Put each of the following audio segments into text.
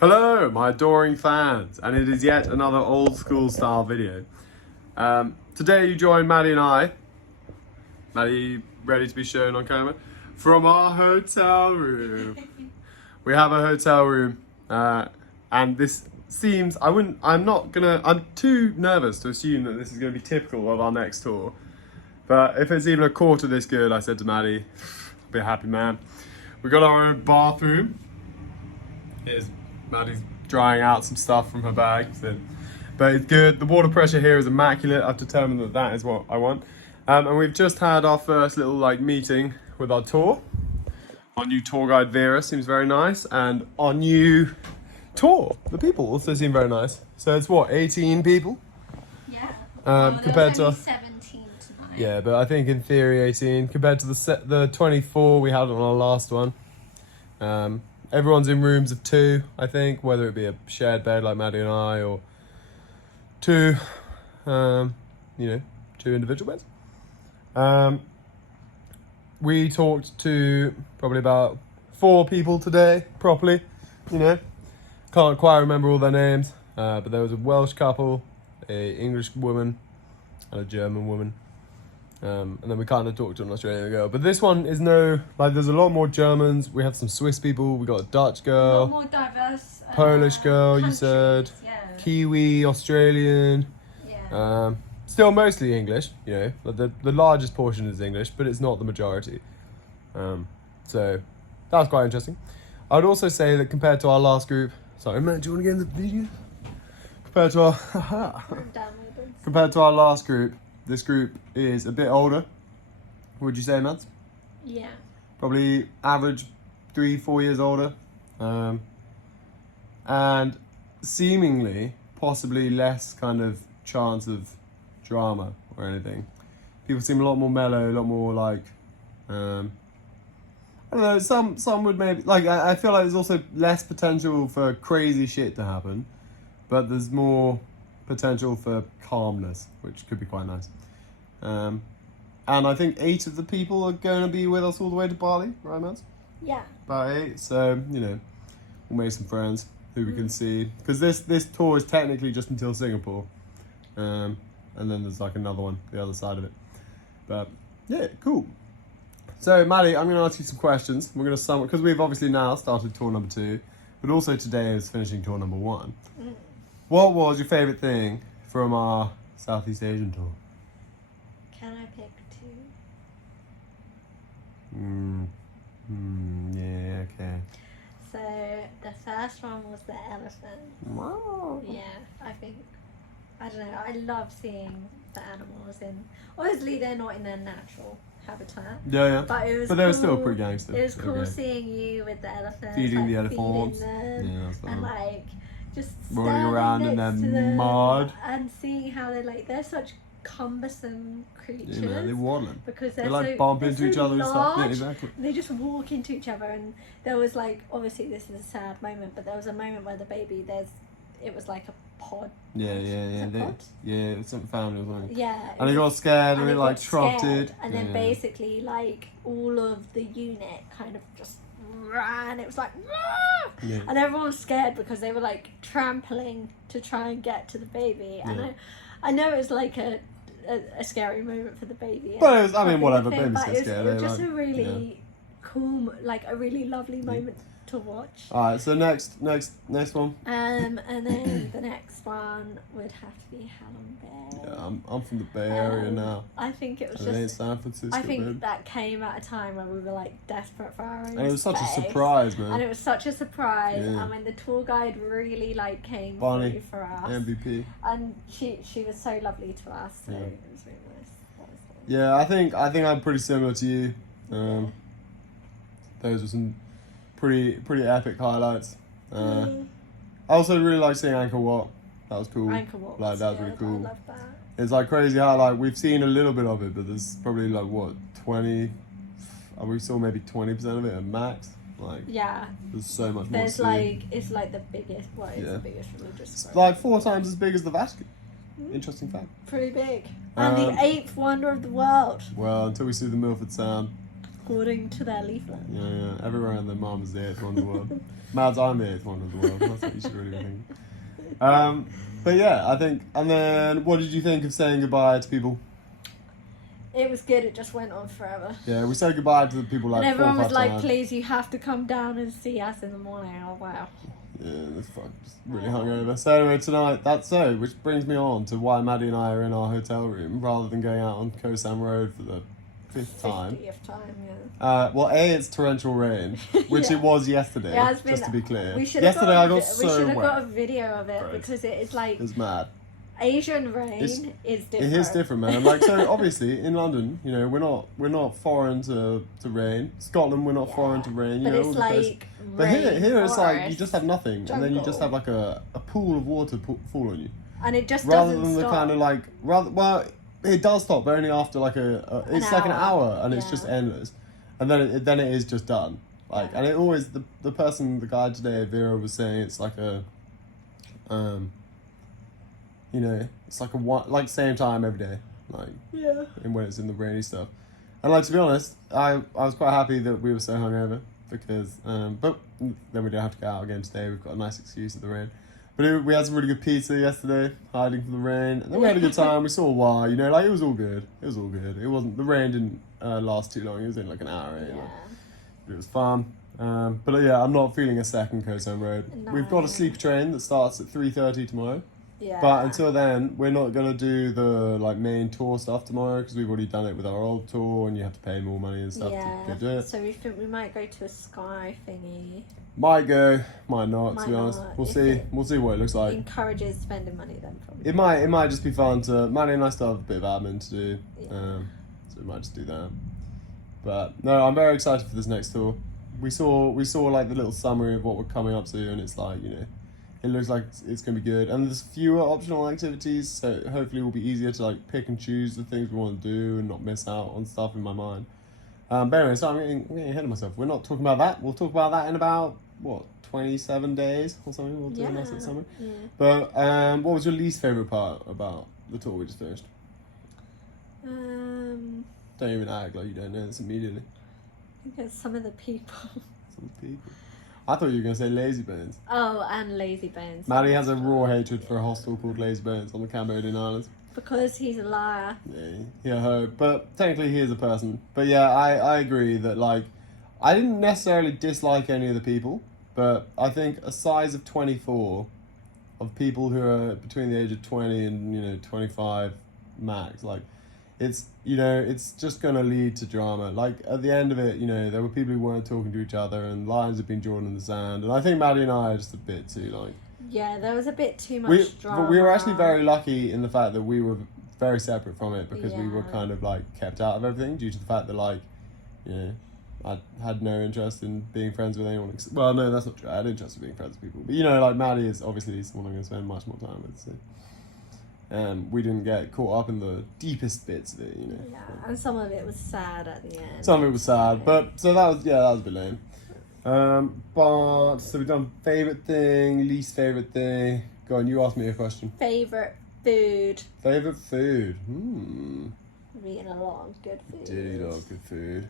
Hello, my adoring fans, and it is yet another old school style video. Today you join Maddie and I, Maddie ready to be shown on camera, from our hotel room. We have a hotel room, and this seems, I'm too nervous to assume that this is going to be typical of our next tour. But if it's even a quarter this good, I said to Maddie, I'll be a happy man. We got our own bathroom. Here's Maddie's drying out some stuff from her bag, but it's good. The water pressure here is immaculate. I've determined that that is what I want. And we've just had our first little meeting with our tour. Our new tour guide Vera seems very nice, and our new tour, the people also seem very nice. So it's what, 18 people? Yeah. Compared to 17 tonight. Yeah, but I think in theory 18 compared to the 24 we had on our last one. Everyone's in rooms of 2, I think, whether it be a shared bed like Maddie and I, or 2 individual beds. We talked to probably about 4 people today, properly, Can't quite remember all their names, but there was a Welsh couple, a English woman, and a German woman. And then we kind of talked to an Australian girl. But this one is there's a lot more Germans. We have some Swiss people. We got a Dutch A girl. lot more diverse. Polish girl, you countries, said. Yeah. Kiwi, Australian. Yeah. Still mostly English, The largest portion is English, but it's not the majority. So that was quite interesting. I would also say that compared to our last group... Sorry, Matt, do you want to get in the video? Compared to our... Compared to our last group, this group is a bit older. Would you say, Matt? Yeah. Probably average 3-4 years older. And seemingly, possibly less kind of chance of drama or anything. People seem a lot more mellow, a lot more I don't know, some would maybe, I feel like there's also less potential for crazy shit to happen, but there's more potential for calmness, which could be quite nice. And I think 8 of the people are going to be with us all the way to Bali, right, Matt? Yeah. About 8, so, we'll make some friends who we can see. Because this tour is technically just until Singapore. And then there's another one, the other side of it. But, yeah, cool. So, Maddie, I'm going to ask you some questions. We're going to sum, because we've obviously now started tour number 2, but also today is finishing tour number 1. What was your favourite thing from our Southeast Asian tour? Can I pick 2? Yeah, okay. So the first one was the elephant. Wow. Yeah, I don't know, I love seeing the animals obviously they're not in their natural habitat. Yeah. But they were still pretty gangster. It was cool Okay. seeing you with the elephants. Feeding the elephants. Feeding them, Yeah, that's and fun. just Rolling standing around in next their to them mud. and seeing how they're such cumbersome creatures. They're waddling. Because They they're bump they're into so each other and stuff. Yeah, large, exactly. and they just walk into each other, and there was obviously this is a sad moment, but there was a moment where the baby it was like a pod. Yeah. Pod? Yeah, it's some family or something. Yeah. And they got scared and it it got trotted. scared, and then Yeah. basically all of the unit kind of just ran. It was like, "Rah!" Yeah. And everyone was scared because they were trampling to try and get to the baby. And Yeah. I know it was a scary moment for the baby. But it was, whatever, thing, babies but get scared. it was They just a really cool, a really lovely moment to watch. Alright, so next one. And then the next one would have to be Halong Bay. Yeah, I'm from the Bay Area now. I think it was And it ain't just. San Francisco, I think babe. that came at a time when we were desperate for our own And it was such a space. surprise, man. And it was such a surprise, Yeah. and when the tour guide really came Bonnie, through for us, MVP. and she was so lovely to us, so Yeah. it was really nice. That was nice. Yeah, I think I'm pretty similar to you. Those were some pretty epic highlights. I also really like seeing Angkor Wat. That was cool. Angkor Wat That was really good. cool. I love that. It's crazy how we've seen a little bit of it, but there's probably 20. We saw maybe 20% of it at max. Yeah, There's so much more to there's see. it's the biggest. What is Yeah. the biggest religious? It's 4 times as big as the Vatican. Interesting fact. Pretty big, and the 8th wonder of the world. Well, until we see the Milford Sound. according to their leaflet. Yeah. Everywhere in their mum is the 8th wonder of the world. Mads, I'm the 8th wonder of the world. That's what you should really be thinking. But yeah, I think. And then, what did you think of saying goodbye to people? It was good. It just went on forever. Yeah, we said goodbye to the people like and everyone 4 or 5 was like, times. "Please, you have to come down and see us in the morning." Oh wow. Yeah, that's fucking just really hungover. So anyway, tonight, which brings me on to why Maddie and I are in our hotel room rather than going out on Koh Sam Road for the 5th time. 50th time, yeah. Well, A, it's torrential rain, which Yeah. it was yesterday, It has been, just to be clear. We should Yesterday I got we so should have wet. got a video of it Gross. because it is like It was mad. Asian rain is different. It is different, man. Like, so obviously in London, you know, we're not foreign to rain. Scotland, we're not foreign to rain. You But know, it's all the places. like But here it's like you forest, just have nothing, and then you just have like a pool of water fall on you. and it just Rather doesn't than the stop. kind of like well, it does stop, but only after like it's like an hour, and it's just Yeah. endless, and then it is just done. Like, Yeah. and it always the guy today, Vera, was saying it's like a, you know, it's like like same time every day, like Yeah. and when it's in the rainy stuff, and like to be honest, I was quite happy that we were so hungover because but then we don't have to go out again today. We've got a nice excuse of the rain. But we had some really good pizza yesterday, hiding from the rain. And then we had a good time. We saw why, you know, like it was all good. It was all good. It wasn't, the rain didn't last too long. It was in like an hour, you know. But it was fun. But yeah, I'm not feeling a second Koh Sam Road. No. We've got a sleeper train that starts at 3:30 tomorrow. Yeah. But until then, we're not going to do the like main tour stuff tomorrow because we've already done it with our old tour and you have to pay more money and stuff to go do it. So we think we might go to a sky thingy. Might go, might not, Might to be honest. not. We'll If see. it We'll see what it looks like. Encourages spending money then probably. It might just be fun to. Maddie and I still have a bit of admin to do, Yeah. so we might just do that. But no, I'm very excited for this next tour. We saw like the little summary of what we're coming up to, and it's like, you know, it looks like it's gonna be good. And there's fewer optional activities, so hopefully it will be easier to like pick and choose the things we want to do and not miss out on stuff in my mind. But anyway, so I'm getting ahead of myself. We're not talking about that. We'll talk about that in about 27 days or something. We'll do a nice little summary. Yeah. But what was your least favourite part about the tour we just finished? Don't even act like you don't know this immediately. I think it's some of the people. Some people. I thought you were going to say Lazy Bones. Oh, and Lazy Bones. Maddie has a raw hatred for a hostel called Lazy Bones on the Cambodian Islands. Because he's a liar. Yeah, but technically he is a person. But yeah, I agree that, like, I didn't necessarily dislike any of the people, but I think a size of 24 of people who are between the age of 20 and, you know, 25 max, like, it's, you know, it's just going to lead to drama. Like, at the end of it, you know, there were people who weren't talking to each other and lines had been drawn in the sand. And I think Maddie and I are just a bit too, like... Yeah, there was a bit too much drama. But we were actually very lucky in the fact that we were very separate from it because we were kind of, like, kept out of everything due to the fact that, like, you know, I had no interest in being friends with anyone. Well, no, that's not true. I had interest in being friends with people. But, you know, like, Maddie is obviously someone I'm going to spend much more time with, so... we didn't get caught up in the deepest bits of it, you know. Yeah, and some of it was sad at the end. Some of it was sad, but so that was a bit lame. But so we've done favourite thing, least favourite thing. Go on, you asked me a question. Favourite food. Favourite food. I've eaten a lot of good food. Did eat a lot of good food.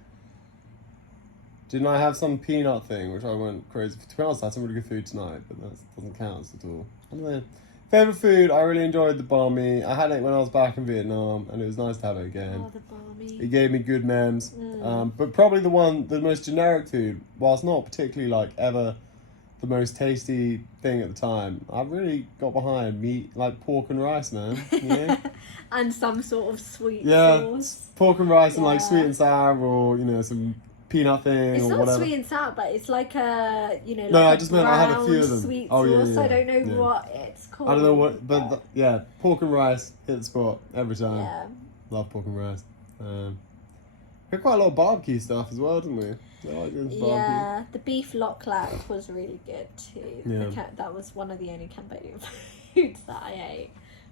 Didn't I have some peanut thing which I went crazy for? To be honest, I had some really good food tonight, but that doesn't count at all. I don't know. Favourite food, I really enjoyed the banh mi. I had it when I was back in Vietnam, and it was nice to have it again. Oh, the banh mi. It gave me good memes. But probably the most generic food, whilst not particularly like ever the most tasty thing at the time, I really got behind meat, like pork and rice, man. Yeah. And some sort of sweet sauce. Pork and rice and like Yeah. sweet and sour, or, you know, some peanut thing It's or not whatever. sweet and sour, but it's like a, you know, like No, I a just meant I had a few of them. sweet Oh, yeah, sauce. yeah, I don't know yeah. what it's called. I don't know what, but yeah, pork and rice hit the spot every time. Yeah. Love pork and rice. We had quite a lot of barbecue stuff as well, didn't we? I like this barbecue. Yeah, the beef lock lac was really good too. Yeah. That was one of the only Cambodian foods that I ate.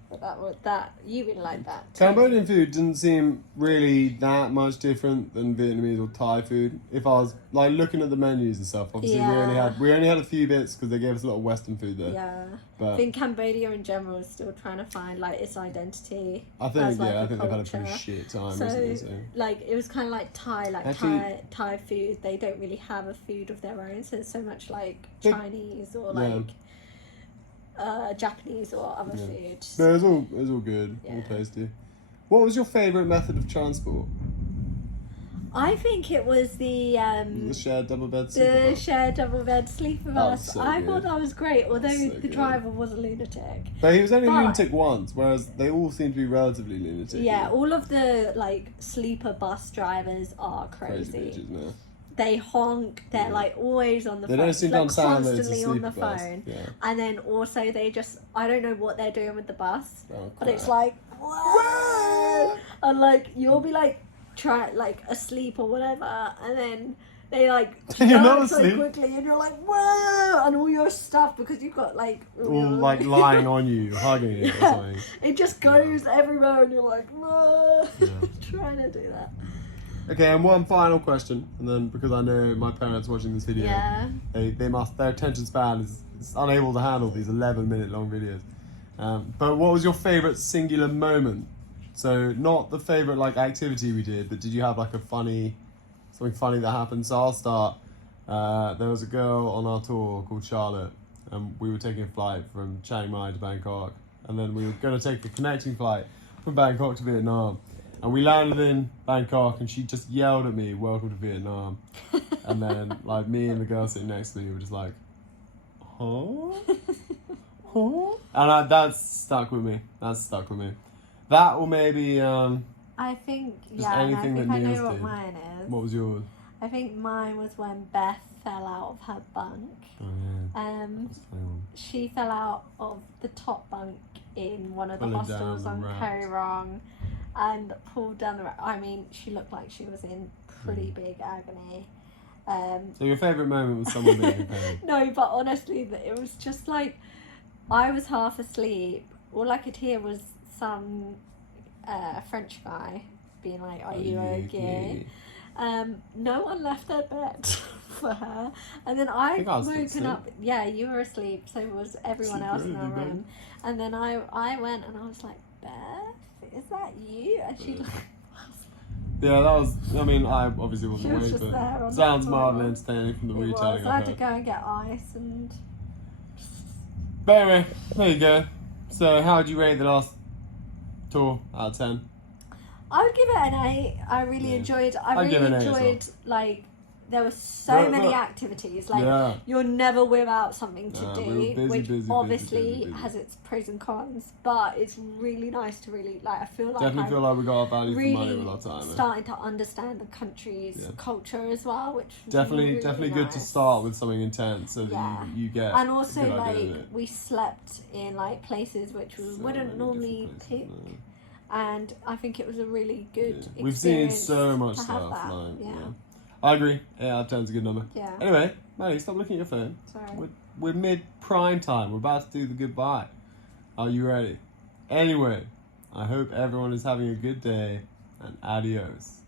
But that you really like that too. Cambodian food didn't seem really that much different than Vietnamese or Thai food. If I was like looking at the menus and stuff, obviously Yeah. we only had a few bits because they gave us a lot of Western food there. Yeah. I But think Cambodia in general is still trying to find like its identity. I think as, like, a they've had a pretty culture. shit time So, recently. So like, it was kind of like Thai, Actually- Thai food. They don't really have a food of their own, so it's so much like They- Chinese or yeah. like Japanese or other Yeah. food. no, it was all good, all Yeah. tasty. What was your favourite method of transport? I think it was the The shared double bed sleeper bus? shared double bed sleeper That was bus. so I good. thought that was great, although so the good. driver was a lunatic. But he was only a But- lunatic once, whereas they all seem to be relatively lunatic. Yeah, all of the like sleeper bus drivers are crazy crazy. bitches, no. They honk. They're Yeah. like always on the They phone. don't seem to like, understand that it's a constantly on sleeper the bus. phone. Yeah. And then also they just I don't know what they're doing with the bus, Oh, but it's crap. like whoa, and like you'll be like try like asleep or whatever, and then they like You're turn not so asleep. quickly, and you're like whoa, and all your stuff because you've got like all like lying on you, hugging you or Yeah. something. it just goes everywhere, and you're like whoa, Yeah. trying to do that. Okay, and one final question, and then because I know my parents watching this video, Yeah. their attention span is unable to handle these 11-minute long videos. But what was your favourite singular moment? So not the favourite like activity we did, but did you have like something funny that happened? So I'll start. There was a girl on our tour called Charlotte, and we were taking a flight from Chiang Mai to Bangkok, and then we were going to take a connecting flight from Bangkok to Vietnam. And we landed in Bangkok, and she just yelled at me, "Welcome to Vietnam." And then, like, me and the girl sitting next to me were just like, "Huh? Huh?" And that's stuck with me. That or maybe, I think Just I anything think that I know Niels what did. mine is. what was yours? I think mine was when Beth fell out of her bunk. Oh, yeah. That's a funny one. She fell out of the top bunk in one of the Pulling down hostels the on racks. Koh Rong and pulled down the rack. I mean, she looked like she was in pretty big agony. So your favourite moment was someone being in pain? No, but honestly, it was just like I was half asleep. All I could hear was some French guy being like, "Are you okay?" No one left their bed for her, and then I think I was still woken asleep. up. Yeah, you were asleep. So was everyone else in our Security, room. And then I went and I was like, "Beth, is that you?" And she like. Yeah, that was. I mean, I obviously She wasn't was awake, just but there on sounds the mildly floor. entertaining from the It was. retelling I I had to heard. go and get ice and. But anyway, there you go. So, how would you rate the last tour out of 10? I would give it an 8. I really Yeah. enjoyed. I'd give it an 8 as well. like there were so But- many but- activities. Like Yeah. you're never without something to Nah, do, we were busy, which busy, obviously busy, busy. has its pros and cons. But it's really nice to really like. I feel like Definitely I'm feel like we got our value for money really with our time. starting to understand the country's Yeah. culture as well, which was Definitely, really definitely good to nice. start with something intense so that Yeah. you get And a also, good idea like, of it. we slept in like places which we So wouldn't many normally different pick. places, no. And I think it was a really good Yeah. We've seen experience so much to have stuff. that. Like, Yeah. yeah. I agree. 8 out of 10 is a good number. Yeah. Anyway, Maddie, stop looking at your phone. Sorry. We're mid prime time. We're about to do the goodbye. Are you ready? Anyway, I hope everyone is having a good day and adios.